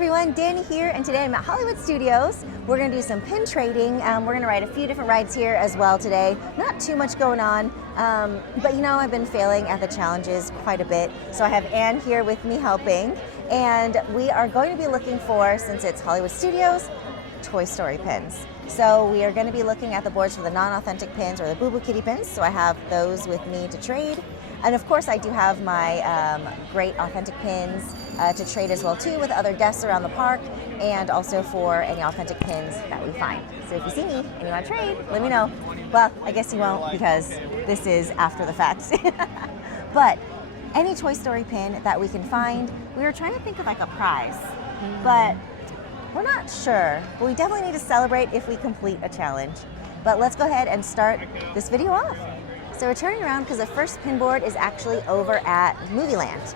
everyone, Danny here, and today I'm at Hollywood Studios. We're going to do some pin trading. We're going to ride a few different rides here as well today. Not too much going on, but you know, I've been failing at the challenges quite a bit. So I have Anne here with me helping, and we are going to be looking for, since it's Hollywood Studios, Toy Story pins. So we are going to be looking at the boards for the non-authentic pins or the Boo Boo Kitty pins. So I have those with me to trade. And of course I do have my great authentic pins to trade as well too with other guests around the park, and also for any authentic pins that we find. So if you see me and you want to trade, let me know. Well, I guess you won't because this is after the fact. But any Toy Story pin that we can find, we were trying to think of like a prize, but we're not sure. But we definitely need to celebrate if we complete a challenge. But let's go ahead and start this video off. So we're turning around because the first pin board is actually over at Movieland,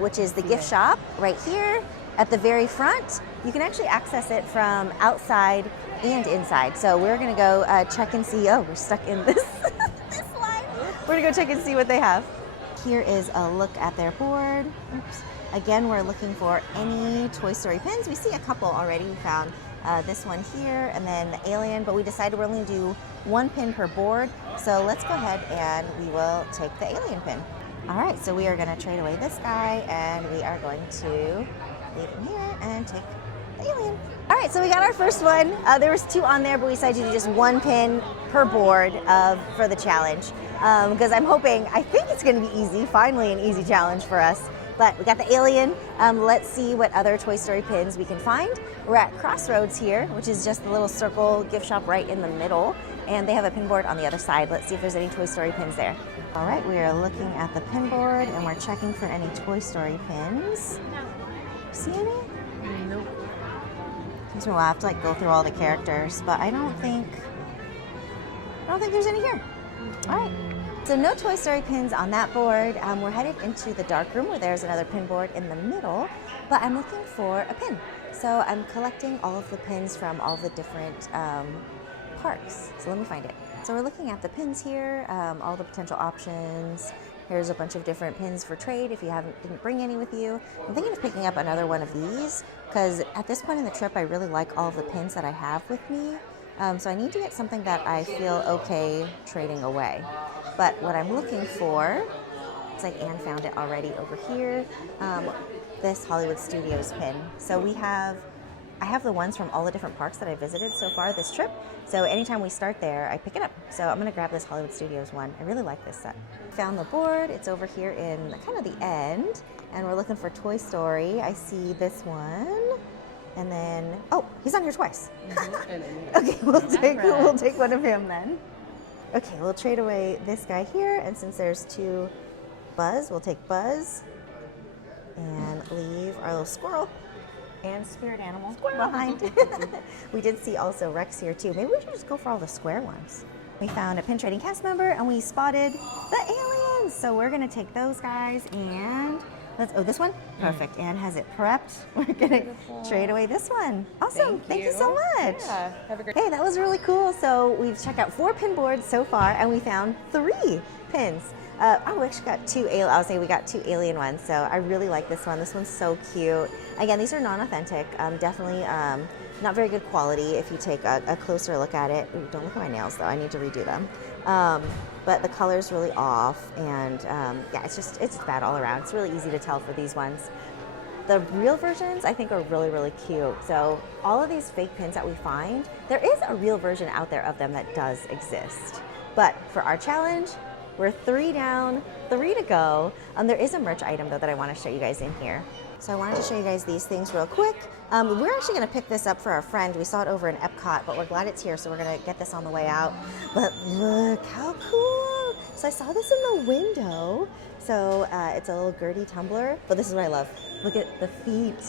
which is the gift shop right here at the very front. You can actually access it from outside and inside. So we're gonna go check and see. Oh, we're stuck in this, this line. We're gonna go check and see what they have. Here is a look at their board. Oops. Again, we're looking for any Toy Story pins. We see a couple already. We found this one here and then the alien, but we decided we're only do one pin per board. So let's go ahead and we will take the alien pin. All right, so we are gonna trade away this guy and we are going to leave him here and take the alien. All right, so we got our first one. There was two on there, but we decided to do just one pin per board for the challenge. Because I'm hoping, I think it's gonna be easy, finally an easy challenge for us. But we got the alien. Let's see what other Toy Story pins we can find. We're at Crossroads here, which is just the little circle gift shop right in the middle. And they have a pin board on the other side. Let's see if there's any Toy Story pins there. All right, we are looking at the pin board and we're checking for any Toy Story pins. See any? Nope. So we'll have to like go through all the characters, but I don't think there's any here. All right. So no Toy Story pins on that board. We're headed into the dark room where there's another pin board in the middle, but I'm looking for a pin. So I'm collecting all of the pins from all the different parks. So let me find it. So we're looking at the pins here, all the potential options. Here's a bunch of different pins for trade if you didn't bring any with you. I'm thinking of picking up another one of these because at this point in the trip, I really like all of the pins that I have with me. So I need to get something that I feel okay trading away. But what I'm looking for, it's like Anne found it already over here, this Hollywood Studios pin. So I have the ones from all the different parks that I visited so far this trip. So anytime we start there, I pick it up. So I'm gonna grab this Hollywood Studios one. I really like this set. Found the board, it's over here in kind of the end, and we're looking for Toy Story. I see this one, and then, oh, he's on here twice. Okay, we'll take one of him then. Okay, we'll trade away this guy here, and since there's two Buzz, we'll take Buzz and leave our little squirrel and spirit animal behind. We did see also Rex here too. Maybe we should just go for all the square ones. We found a pin trading cast member and we spotted the aliens. So we're gonna take those guys and this one? Perfect. Anne has it prepped. We're gonna trade away this one. Awesome, thank you so much. Yeah, have a great Hey, that was really cool. So we've checked out 4 pin boards so far and we found 3 pins. Oh, we actually got 2 alien. I'll say we got 2 alien ones. So I really like this one. This one's so cute. Again, these are non-authentic. Definitely not very good quality if you take a closer look at it. Ooh, don't look at my nails though. I need to redo them. But the color's really off, and yeah, it's bad all around. It's really easy to tell for these ones. The real versions I think are really, really cute. So all of these fake pins that we find, there is a real version out there of them that does exist. But for our challenge, we're 3 down, 3 to go. There is a merch item though that I want to show you guys in here. So I wanted to show you guys these things real quick. We're actually going to pick this up for our friend. We saw it over in Epcot, but we're glad it's here, so we're going to get this on the way out. But look how cool. So I saw this in the window. So it's a little Gertie tumbler, but this is what I love. Look at the feet.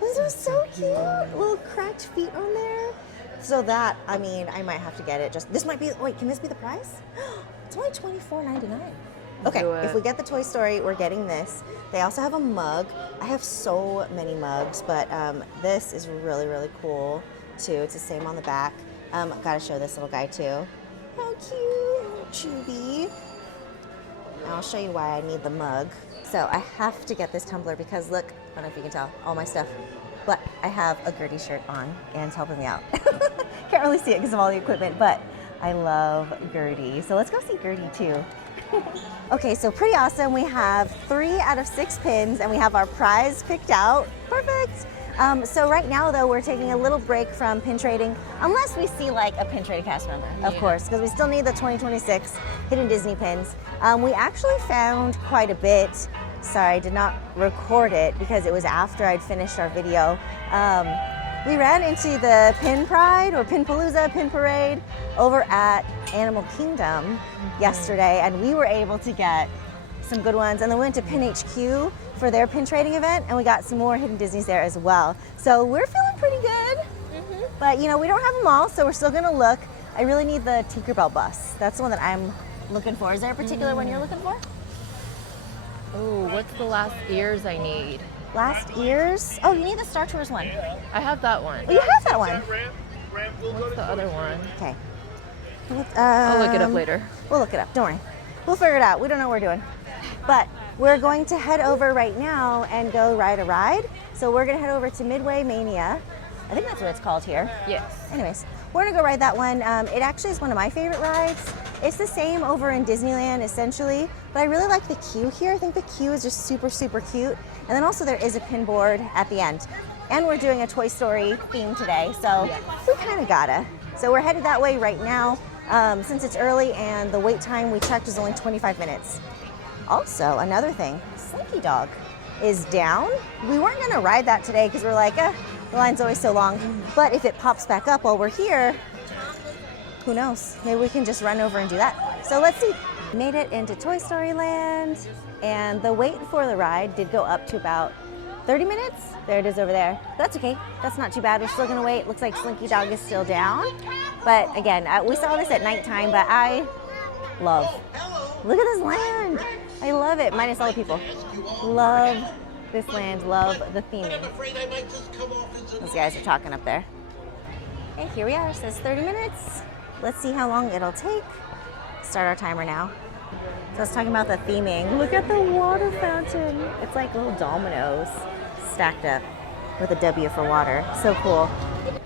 Those are so cute. Little cracked feet on there. So that, I mean, I might have to get it. This might be, wait, can this be the price? It's only $24.99. Okay, if we get the Toy Story, we're getting this. They also have a mug. I have so many mugs, but this is really, really cool too. It's the same on the back. Gotta show this little guy too. How cute, Chubby. And I'll show you why I need the mug. So I have to get this tumbler because look, I don't know if you can tell, all my stuff but I have a Gertie shirt on and it's helping me out. Can't really see it because of all the equipment, but I love Gertie. So let's go see Gertie too. Okay, so pretty awesome. We have 3 out of 6 pins and we have our prize picked out. Perfect. So right now though, we're taking a little break from pin trading, unless we see like a pin trading cast member, of course, because we still need the 2026 Hidden Disney pins. We actually found quite a bit. Sorry, I did not record it because it was after I'd finished our video. We ran into the Pin Pride or Pin Palooza, Pin Parade over at Animal Kingdom yesterday, and we were able to get some good ones. And then we went to Pin HQ for their pin trading event, and we got some more Hidden Disneys there as well. So we're feeling pretty good. But you know, we don't have them all, so we're still gonna look. I really need the Tinkerbell bus. That's the one that I'm looking for. Is there a particular one you're looking for? Oh, what's the last ears I need? Last ears? Oh, you need the Star Tours one. I have that one. Oh, you have that one. What's the other one? Okay. I'll look it up later. We'll look it up. Don't worry. We'll figure it out. We don't know what we're doing. But we're going to head over right now and go ride a ride. So we're going to head over to Midway Mania. I think that's what it's called here. Yes. Anyways, we're going to go ride that one. It actually is one of my favorite rides. It's the same over in Disneyland, essentially, but I really like the queue here. I think the queue is just super, super cute. And then also there is a pin board at the end. And we're doing a Toy Story theme today, so we kind of gotta. So we're headed that way right now, since it's early and the wait time we checked is only 25 minutes. Also, another thing, Slinky Dog is down. We weren't gonna ride that today because we're like, the line's always so long. But if it pops back up while we're here, who knows? Maybe we can just run over and do that. So let's see. Made it into Toy Story Land, and the wait for the ride did go up to about 30 minutes. There it is over there. That's okay. That's not too bad. We're still gonna wait. Looks like Slinky Dog is still down. But again, we saw this at nighttime, but I love. Look at this land. I love it, minus all the people. Love this land, love the theming. Those guys are talking up there. Okay, here we are. It says 30 minutes. Let's see how long it'll take. Start our timer now. So I was talking about the theming. Look at the water fountain. It's like little dominoes stacked up with a W for water. So cool.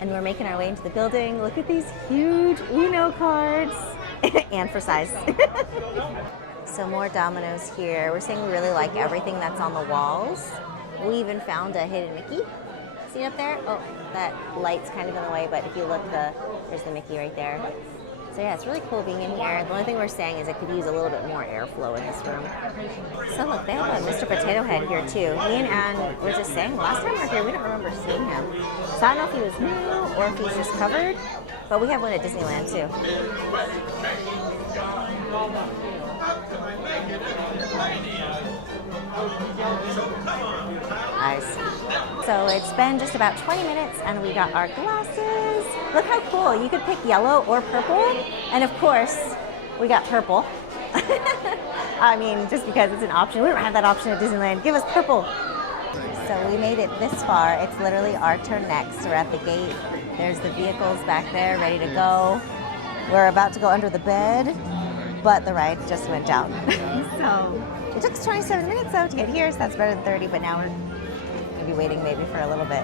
And we're making our way into the building. Look at these huge Uno cards. And for size. So more dominoes here. We're saying we really like everything that's on the walls. We even found a hidden Mickey. See it up there? Oh, that light's kind of in the way, but if you look, there's the Mickey right there. So yeah, it's really cool being in here. The only thing we're saying is it could use a little bit more airflow in this room. So look, they have a Mr. Potato Head here too. Me and Anne were just saying, last time we were here, we don't remember seeing him. So I don't know if he was new or if he's just covered, but we have one at Disneyland too. Nice. So it's been just about 20 minutes and we got our glasses. Look how cool. You could pick yellow or purple. And of course, we got purple. I mean, just because it's an option. We don't have that option at Disneyland. Give us purple. So we made it this far. It's literally our turn next. We're at the gate. There's the vehicles back there ready to go. We're about to go under the bed, but the ride just went down. So it took us 27 minutes though to get here, so that's better than 30, but now we're gonna be waiting maybe for a little bit.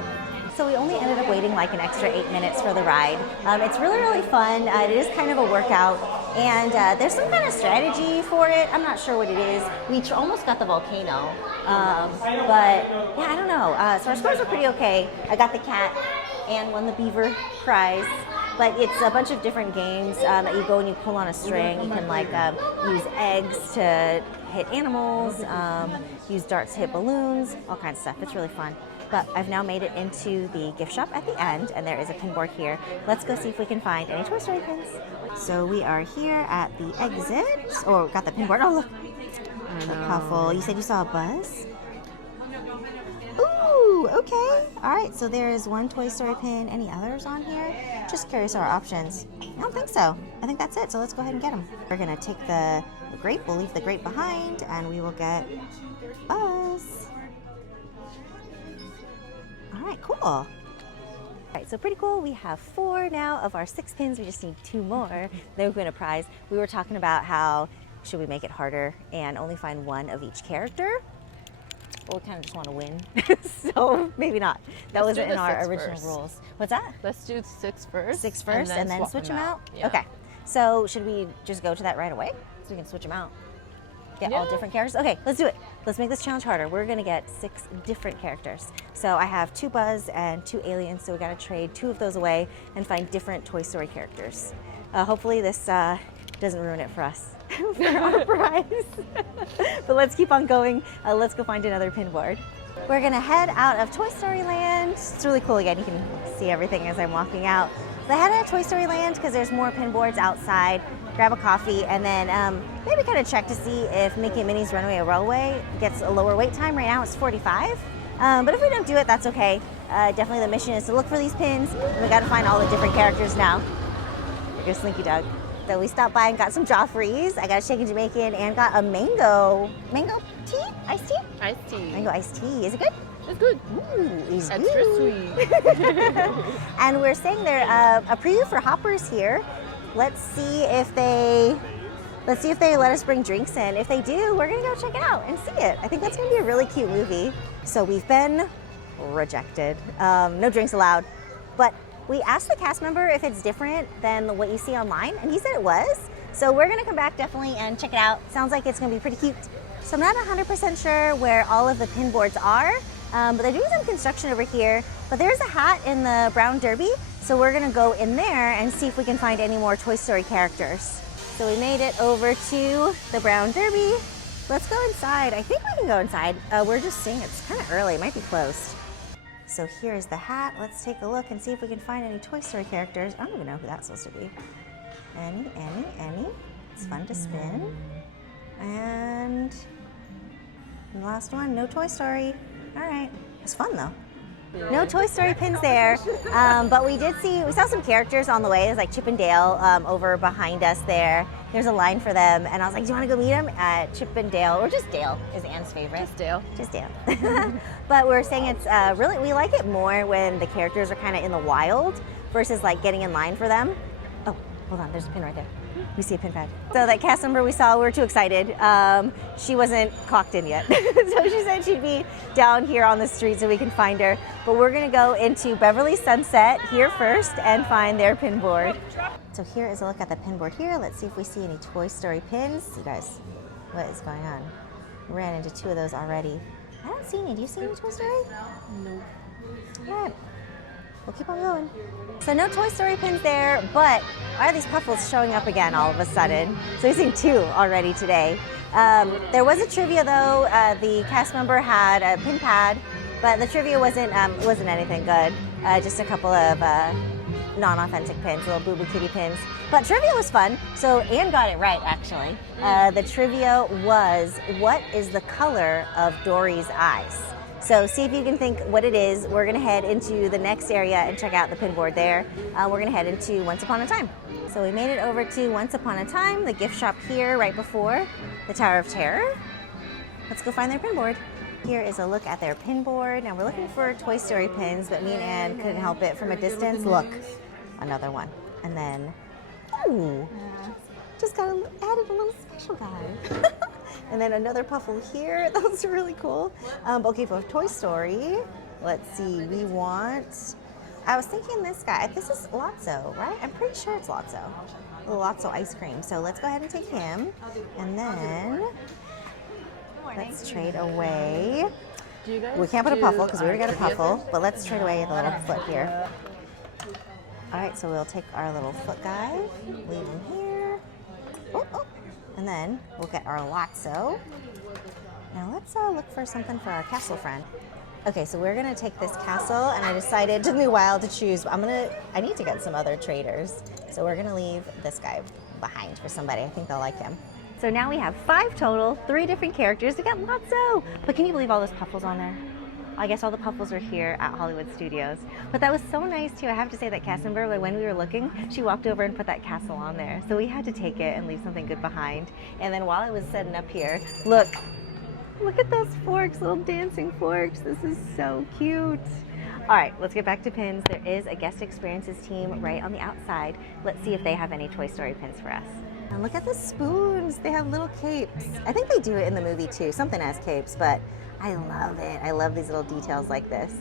So we only ended up waiting like an extra 8 minutes for the ride. It's really, really fun. It is kind of a workout, and there's some kind of strategy for it. I'm not sure what it is. We almost got the volcano, but yeah, I don't know. So our scores are pretty okay. I got the cat and won the beaver prize. But it's a bunch of different games that you go and you pull on a string. You can like use eggs to hit animals, use darts to hit balloons, all kinds of stuff. It's really fun. But I've now made it into the gift shop at the end, and there is a pin board here. Let's go see if we can find any Toy Story pins. So we are here at the exit. Oh, got the pin board. Oh, look. Look how full. You said you saw a Buzz? Ooh, okay. All right, so there is one Toy Story pin. Any others on here? Just curious our options. I don't think so. I think that's it, so let's go ahead and get them. We're gonna take the grape, we'll leave the grape behind, and we will get Buzz. All right, cool. All right, so pretty cool. We have 4 now of our 6 pins. We just need 2 more. They would win a prize. We were talking about how should we make it harder and only find 1 of each character, Well, we kind of just want to win, so maybe not. That Let's do wasn't the in our 6 original first. rules. What's that? Let's do 6 first. 6 first and then swap switch them them out? Yeah. Okay. So should we just go to that right away so we can switch them out? Get all Yeah. different characters? Okay, let's do it. Let's make this challenge harder. We're gonna get 6 different characters. So I have 2 Buzz and 2 aliens, so we gotta trade 2 of those away and find different Toy Story characters. Hopefully this doesn't ruin it for us, for our prize. But let's keep on going. Let's go find another pin board. We're gonna head out of Toy Story Land. It's really cool again, you can see everything as I'm walking out. So I head out of Toy Story Land because there's more pin boards outside, grab a coffee, and then maybe kind of check to see if Mickey and Minnie's Runaway Railway gets a lower wait time. Right now it's 45. But if we don't do it, that's okay. Definitely the mission is to look for these pins, and we gotta find all the different characters now. Here goes Slinky Dog. So we stopped by and got some Joffreys. I got a shaken Jamaican and got a mango tea? Iced tea? Iced tea. Mango iced tea. Is it good? It's good. Ooh, it's Extra good. sweet. And we're staying there. A preview for Hoppers here. Let's see if they let us bring drinks in. If they do, we're gonna go check it out and see it. I think that's gonna be a really cute movie. So we've been rejected. No drinks allowed. But we asked the cast member if it's different than what you see online, and he said it was. So we're gonna come back definitely and check it out. Sounds like it's gonna be pretty cute. So I'm not 100% sure where all of the pin boards are, but they're doing some construction over here. But there's a hat in the brown derby, so we're gonna go in there and see if we can find any more Toy Story characters. So we made it over to the brown derby. Let's go inside. I think we can go inside. We're just seeing it's kind of early, it might be closed. So here's the hat. Let's take a look and see if we can find any Toy Story characters. I don't even know who that's supposed to be. Annie. It's fun to spin. And the last one, no Toy Story. All right, it's fun though. No Toy Story pins there, but we saw some characters on the way. There's like Chip and Dale over behind us there. There's a line for them, and I was like, do you want to go meet them? Chip and Dale, or just Dale is Anne's favorite. Just Dale. Just Dale. But we're saying it's really, we like it more when the characters are kind of in the wild versus like getting in line for them. Oh, hold on, there's a pin right there. We see a pin pad. So that cast member we saw, we were too excited. She wasn't clocked in yet. So she said she'd be down here on the street so we can find her. But we're gonna go into Beverly Sunset here first and find their pin board. So here is a look at the pin board here. Let's see if we see any Toy Story pins. You guys, what is going on? We ran into 2 of those already. I don't see any. Do you see any Toy Story? No. All right. We'll keep on going. So no Toy Story pins there, but why are these Puffles showing up again all of a sudden? So we've seen 2 already today. There was a trivia though. The cast member had a pin pad, but the trivia wasn't anything good. Just a couple of non-authentic pins, little Boo Boo Kitty pins. But trivia was fun. So Anne got it right actually. The trivia was, what is the color of Dory's eyes? So see if you can think what it is. We're gonna head into the next area and check out the pin board there. We're gonna head into Once Upon a Time. So we made it over to Once Upon a Time, the gift shop here right before the Tower of Terror. Let's go find their pin board. Here is a look at their pin board. Now we're looking for Toy Story pins, but me and Anne couldn't help it from a distance. Look, another one. And then, ooh, just added a little special guy. And then another Puffle here. Those are really cool. Okay, for Toy Story, let's see. I was thinking this guy. This is Lotso, right? I'm pretty sure it's Lotso. The Lotso ice cream. So let's go ahead and take him. And then let's trade away. We can't put a Puffle because we already got a Puffle, but let's trade away the little foot here. All right, so we'll take our little foot guy, leave him here. Oh. And then we'll get our Lotso. Now let's look for something for our castle friend. Okay, so we're gonna take this castle, and I decided, it took me a while to choose, but I need to get some other traders. So we're gonna leave this guy behind for somebody. I think they'll like him. So now we have 5 total, 3 different characters. We got Lotso. But can you believe all those Puffles on there? I guess all the Puffles are here at Hollywood Studios. But that was so nice too. I have to say that cast member, like when we were looking, she walked over and put that castle on there. So we had to take it and leave something good behind. And then while I was setting up here, look at those forks, little dancing forks. This is so cute. All right, let's get back to pins. There is a guest experiences team right on the outside. Let's see if they have any Toy Story pins for us. And look at the spoons. They have little capes. I think they do it in the movie too. Something has capes, but I love it. I love these little details like this.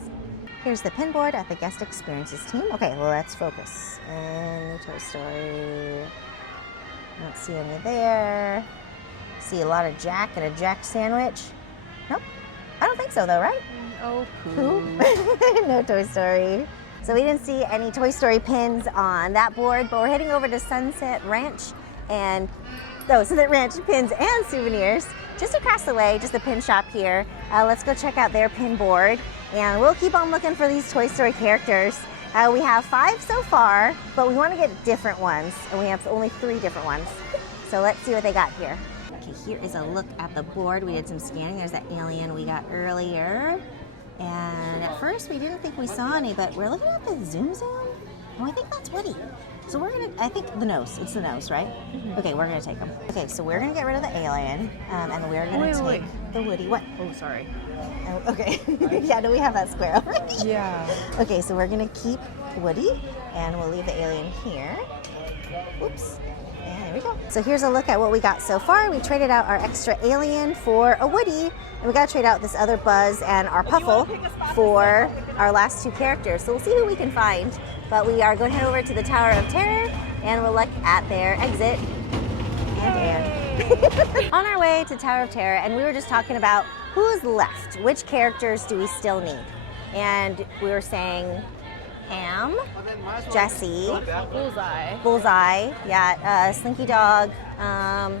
Here's the pin board at the guest experiences team. Okay, well, let's focus. And Toy Story. Don't see any there. See a lot of Jack and a Jack sandwich. Nope. I don't think so though, right? Oh, Pooh. No Toy Story. So we didn't see any Toy Story pins on that board, but we're heading over to Sunset Ranch and Sunset Ranch pins and souvenirs just across the way, just the pin shop here. Let's go check out their pin board, and we'll keep on looking for these Toy Story characters. We have 5 so far, but we want to get different ones, and we have only 3 different ones. So let's see what they got here. Okay, here is a look at the board. We did some scanning. There's that alien we got earlier. And at first we didn't think we saw any, but we're looking at the zoom, and I think that's Woody. So we're gonna, I think the nose, it's the nose, right? Mm-hmm. Okay, we're gonna take them. Okay, so we're gonna get rid of the alien, and we're gonna take the Woody. What? Oh, sorry. Oh, okay. Yeah, do we have that square already? Yeah. Okay, so we're gonna keep Woody, and we'll leave the alien here. Oops. And there we go. So here's a look at what we got so far. We traded out our extra alien for a Woody, and we got to trade out this other Buzz and our Puffle for our last 2 characters. So we'll see who we can find. But we are going to head over to the Tower of Terror, and we'll look at their exit. And on our way to Tower of Terror, and we were just talking about who's left. Which characters do we still need? And we were saying Ham, Jessie, Bullseye, yeah, Slinky Dog,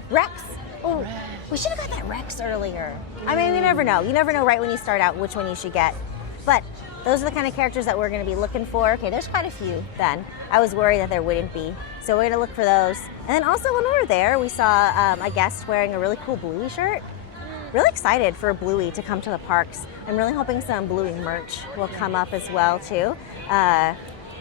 Rex. Oh, we should have got that Rex earlier. I mean, you never know. You never know right when you start out which one you should get. But those are the kind of characters that we're going to be looking for. Okay, there's quite a few then. I was worried that there wouldn't be. So we're going to look for those. And then also when we were there, we saw a guest wearing a really cool Bluey shirt. Really excited for Bluey to come to the parks. I'm really hoping some Bluey merch will come up as well too. And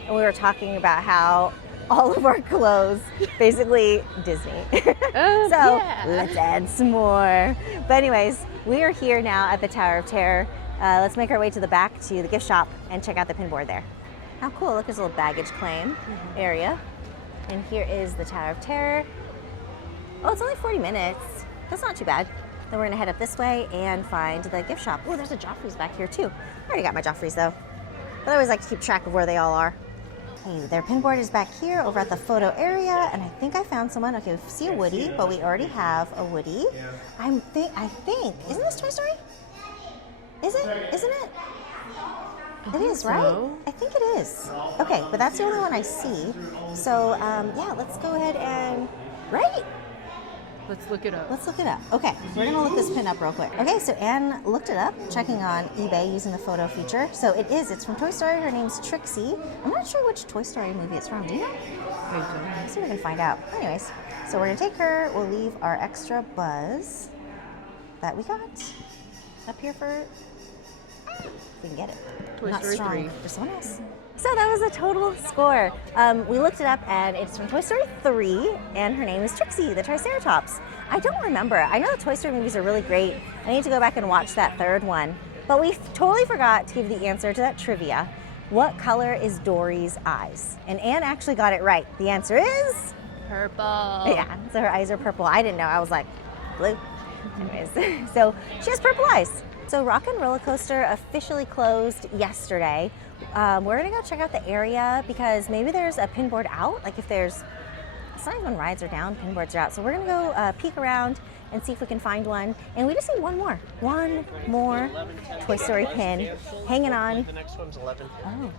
we were talking about how all of our clothes, basically Disney. Let's add some more. But anyways, we are here now at the Tower of Terror. Let's make our way to the back to the gift shop and check out the pin board there. How cool, look, there's a little baggage claim area. And here is the Tower of Terror. Oh, it's only 40 minutes. That's not too bad. Then we're gonna head up this way and find the gift shop. Oh, there's a Joffrey's back here too. I already got my Joffrey's though. But I always like to keep track of where they all are. Okay, their pin board is back here over at the photo area, and I think I found someone. Okay, we see a Woody, but we already have a Woody. I think, isn't this Toy Story? Is it? Isn't it? It is, right? So. I think it is. Okay, but that's the only one I see. So, yeah, let's go ahead and, right? Let's look it up. Let's look it up. Okay, we're gonna look this pin up real quick. Okay, so Anne looked it up, checking on eBay using the photo feature. So it's from Toy Story. Her name's Trixie. I'm not sure which Toy Story movie it's from. Do you know? Let's see if we can find out. Anyways, so we're gonna take her. We'll leave our extra Buzz that we got up here for, if we can get it. Toy Not Story strong 3. for someone else. So that was a total score. We looked it up, and it's from Toy Story 3, and her name is Trixie, the Triceratops. I don't remember. I know the Toy Story movies are really great. I need to go back and watch that 3rd one. But we totally forgot to give the answer to that trivia. What color is Dory's eyes? And Anne actually got it right. The answer is? Purple. Yeah, so her eyes are purple. I didn't know. I was like, blue. Anyways, so she has purple eyes. So Rock and Roller Coaster officially closed yesterday. We're gonna go check out the area because maybe there's a pin board out. Like if there's, sometimes when rides are down, pin boards are out. So we're gonna go peek around and see if we can find one. And we just need one more Toy Story pin hanging on. The next one's 11. Oh,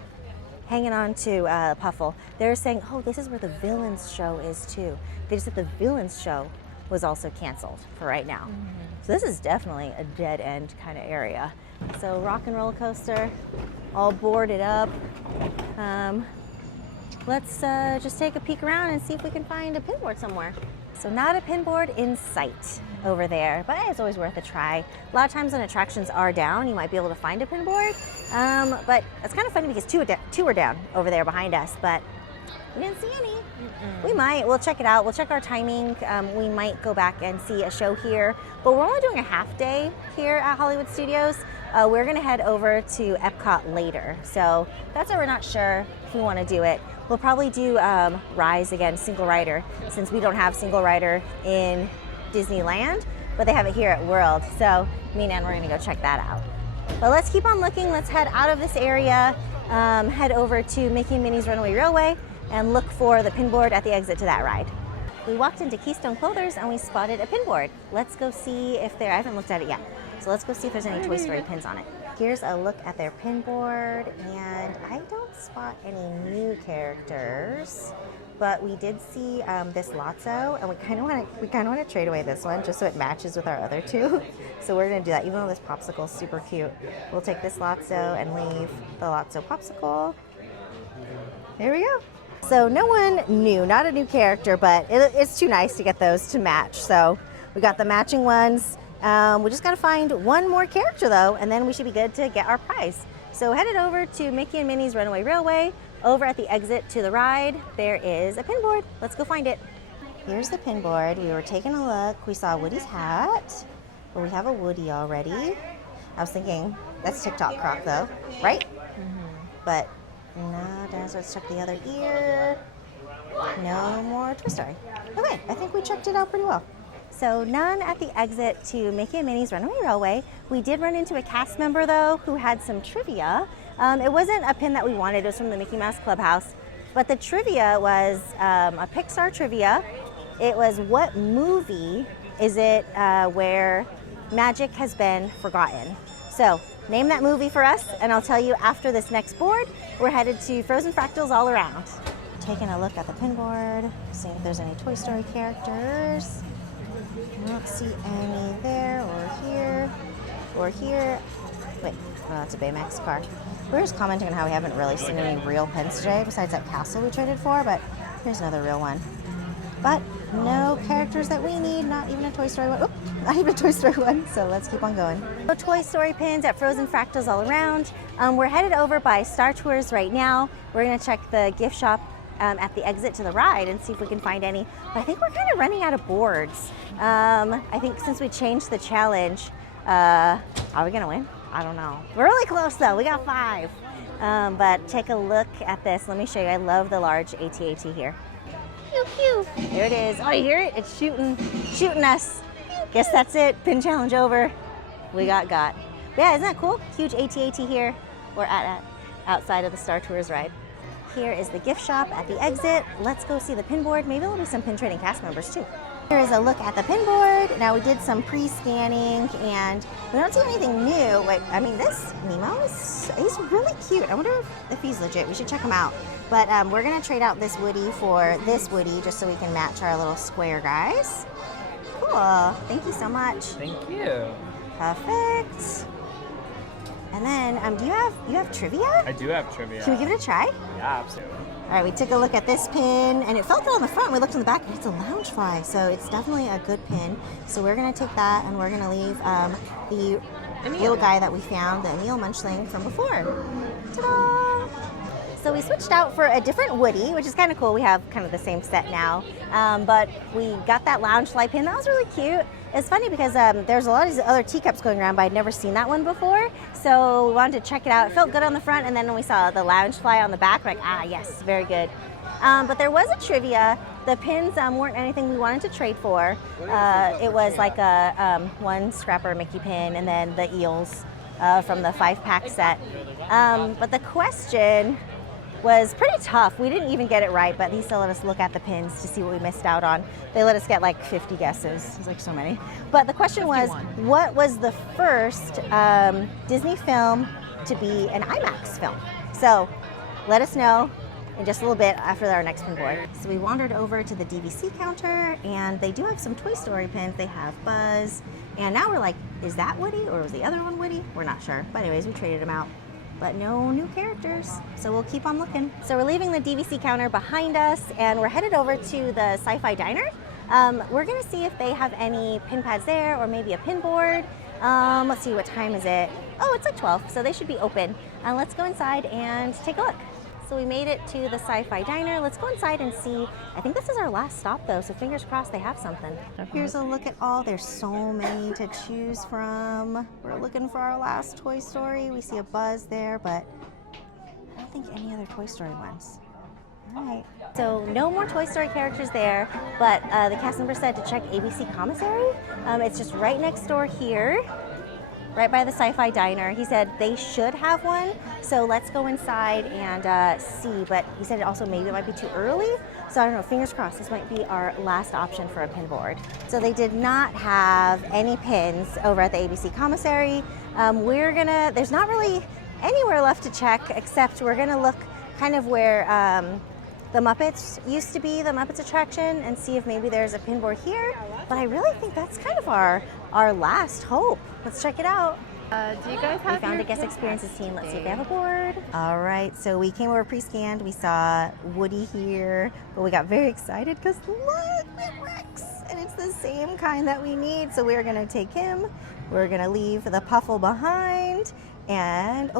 hanging on to Puffle. They're saying, oh, this is where the Villains show is too. They just said the Villains show was also canceled for right now. So this is definitely a dead end kind of area. So Rock and Roller Coaster, all boarded up. Let's just take a peek around and see if we can find a pin board somewhere. So not a pin board in sight over there, but it's always worth a try. A lot of times when attractions are down, you might be able to find a pin board. But it's kind of funny because two are down over there behind us, but we didn't see any. We might. We'll check it out. We'll check our timing. We might go back and see a show here, but we're only doing a half day here at Hollywood Studios. We're going to head over to Epcot later, so that's why we're not sure if we want to do it. We'll probably do Rise again, single rider, since we don't have single rider in Disneyland. but they have it here at World. So me and Ann, we're gonna go check that out. But let's keep on looking. Let's head out of this area, head over to Mickey and Minnie's Runaway Railway, and look for the pin board at the exit to that ride. We walked into Keystone Clothers and we spotted a pin board. Let's go see if I haven't looked at it yet. So let's go see if there's any Toy Story pins on it. Here's a look at their pin board, and I don't spot any new characters, but we did see this Lotso, and we kind of want to trade away this one just so it matches with our other two. So we're gonna do that, even though this popsicle is super cute. We'll take this Lotso and leave the Lotso popsicle. Here we go. So no one new, not a new character, but it's too nice to get those to match. So we got the matching ones. We just gotta find one more character though, and then we should be good to get our prize. So headed over to Mickey and Minnie's Runaway Railway. Over at the exit to the ride, there is a pin board. Let's go find it. Here's the pin board. We were taking a look. We saw Woody's hat, but we have a Woody already. I was thinking, that's TikTok Croc though, right? But no, let's check the other ear. No more Toy Story. Okay, I think we checked it out pretty well. So none at the exit to Mickey and Minnie's Runaway Railway. We did run into a cast member though who had some trivia. It wasn't a pin that we wanted, it was from the Mickey Mouse Clubhouse, but the trivia was a Pixar trivia. It was, what movie is it where magic has been forgotten? So name that movie for us, and I'll tell you after this next board. We're headed to Frozen Fractals all around. Taking a look at the pin board, seeing if there's any Toy Story characters. I don't see any there or here or here. Wait, oh, that's a Baymax car. We were just commenting on how we haven't really seen any real pins today besides that castle we traded for, but here's another real one. But no characters that we need, not even a Toy Story one. Oop, not even a Toy Story one, so let's keep on going. So Toy Story pins at Frozen Fractals all around. We're headed over by Star Tours right now. We're gonna check the gift shop at the exit to the ride and see if we can find any. But I think we're kind of running out of boards. I think since we changed the challenge, are we gonna win? I don't know. We're really close though, we got 5. But take a look at this. Let me show you, I love the large AT-AT here. Pew, pew. There it is. Oh, you hear it? It's shooting us. Guess that's it, pin challenge over. We got. Yeah, isn't that cool? Huge AT-AT here. We're at outside of the Star Tours ride. Here is the gift shop at the exit. Let's go see the pin board. Maybe there'll be some pin trading cast members too. Here is a look at the pin board. Now we did some pre-scanning and we don't see anything new. Wait, I mean this Nemo he's really cute. I wonder if he's legit. We should check him out. But we're gonna trade out this Woody for this Woody just so we can match our little square guys. Cool, thank you so much. Thank you. Perfect. And then, do you have trivia? I do have trivia. Can we give it a try? Yeah, absolutely. All right, we took a look at this pin, and it felt good on the front. We looked on the back, and it's a Loungefly, so it's definitely a good pin. So we're gonna take that, and we're gonna leave the little guy that we found, the Emil Munchling from before. Ta-da! So we switched out for a different Woody, which is kind of cool. We have kind of the same set now, but we got that Loungefly pin. That was really cute. It's funny because there's a lot of these other teacups going around, but I'd never seen that one before. So we wanted to check it out. It felt good on the front, and then when we saw the Loungefly on the back, we're like, ah, yes, very good. But there was a trivia. The pins weren't anything we wanted to trade for. It was like a one Scrapper Mickey pin, and then the eels from the 5-pack set. But the question was pretty tough. We didn't even get it right, but he still let us look at the pins to see what we missed out on. They let us get like 50 guesses. It was like so many. But the question 51. Was, what was the first Disney film to be an IMAX film? So let us know in just a little bit after our next pin board. So we wandered over to the DVC counter, and they do have some Toy Story pins. They have Buzz, and now we're like, is that Woody or was the other one Woody? We're not sure. But anyways, we traded them out. But no new characters, so we'll keep on looking. So we're leaving the DVC counter behind us, and we're headed over to the Sci-Fi Diner. We're gonna see if they have any pin pads there, or maybe a pin board. Let's see, what time is it? Oh, it's like 12, so they should be open. Let's go inside and take a look. So we made it to the Sci-Fi Diner. Let's go inside and see. I think this is our last stop though, so fingers crossed they have something. Here's a look at all. There's so many to choose from. We're looking for our last Toy Story. We see a Buzz there, but I don't think any other Toy Story ones. All right. So no more Toy Story characters there, but the cast member said to check ABC Commissary. It's just right next door here, right by the Sci-Fi Diner. He said they should have one, so let's go inside and see. But he said also maybe it might be too early, so I don't know, fingers crossed, this might be our last option for a pin board. So they did not have any pins over at the ABC Commissary. There's not really anywhere left to check, except we're gonna look kind of where the Muppets used to be, the Muppets attraction, and see if maybe there's a pin board here. But I really think that's kind of our last hope. Let's check it out. Do you guys have We found your a guest experiences team. Let's see if they have a board. All right, so we came over pre-scanned. We saw Woody here, but we got very excited because look, it works. And it's the same kind that we need. So we're gonna take him. We're gonna leave the Puffle behind. And,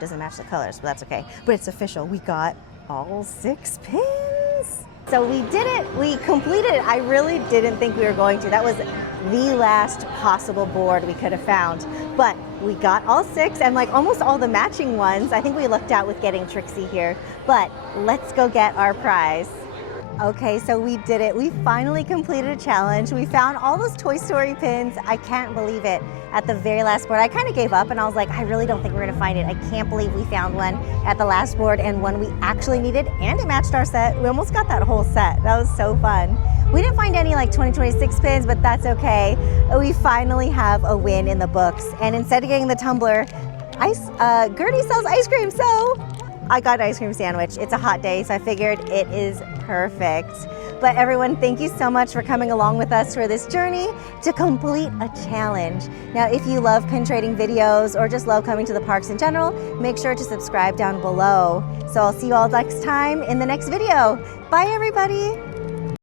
doesn't match the colors, but that's okay. But it's official, we got all 6 pins. So we did it, we completed it. I really didn't think we were going to. That was the last possible board we could have found. But we got all 6 and like almost all the matching ones. I think we lucked out with getting Trixie here, but let's go get our prize. Okay, so we did it. We finally completed a challenge. We found all those Toy Story pins. I can't believe it. At the very last board, I kind of gave up and I was like, I really don't think we're gonna find it. I can't believe we found one at the last board and one we actually needed, and it matched our set. We almost got that whole set. That was so fun. We didn't find any like 2026 pins, but that's okay. We finally have a win in the books. And instead of getting the tumbler, Gertie sells ice cream, so I got an ice cream sandwich. It's a hot day, so I figured it is perfect. But everyone, thank you so much for coming along with us for this journey to complete a challenge. Now, if you love pin trading videos or just love coming to the parks in general, make sure to subscribe down below. So I'll see you all next time in the next video. Bye, everybody.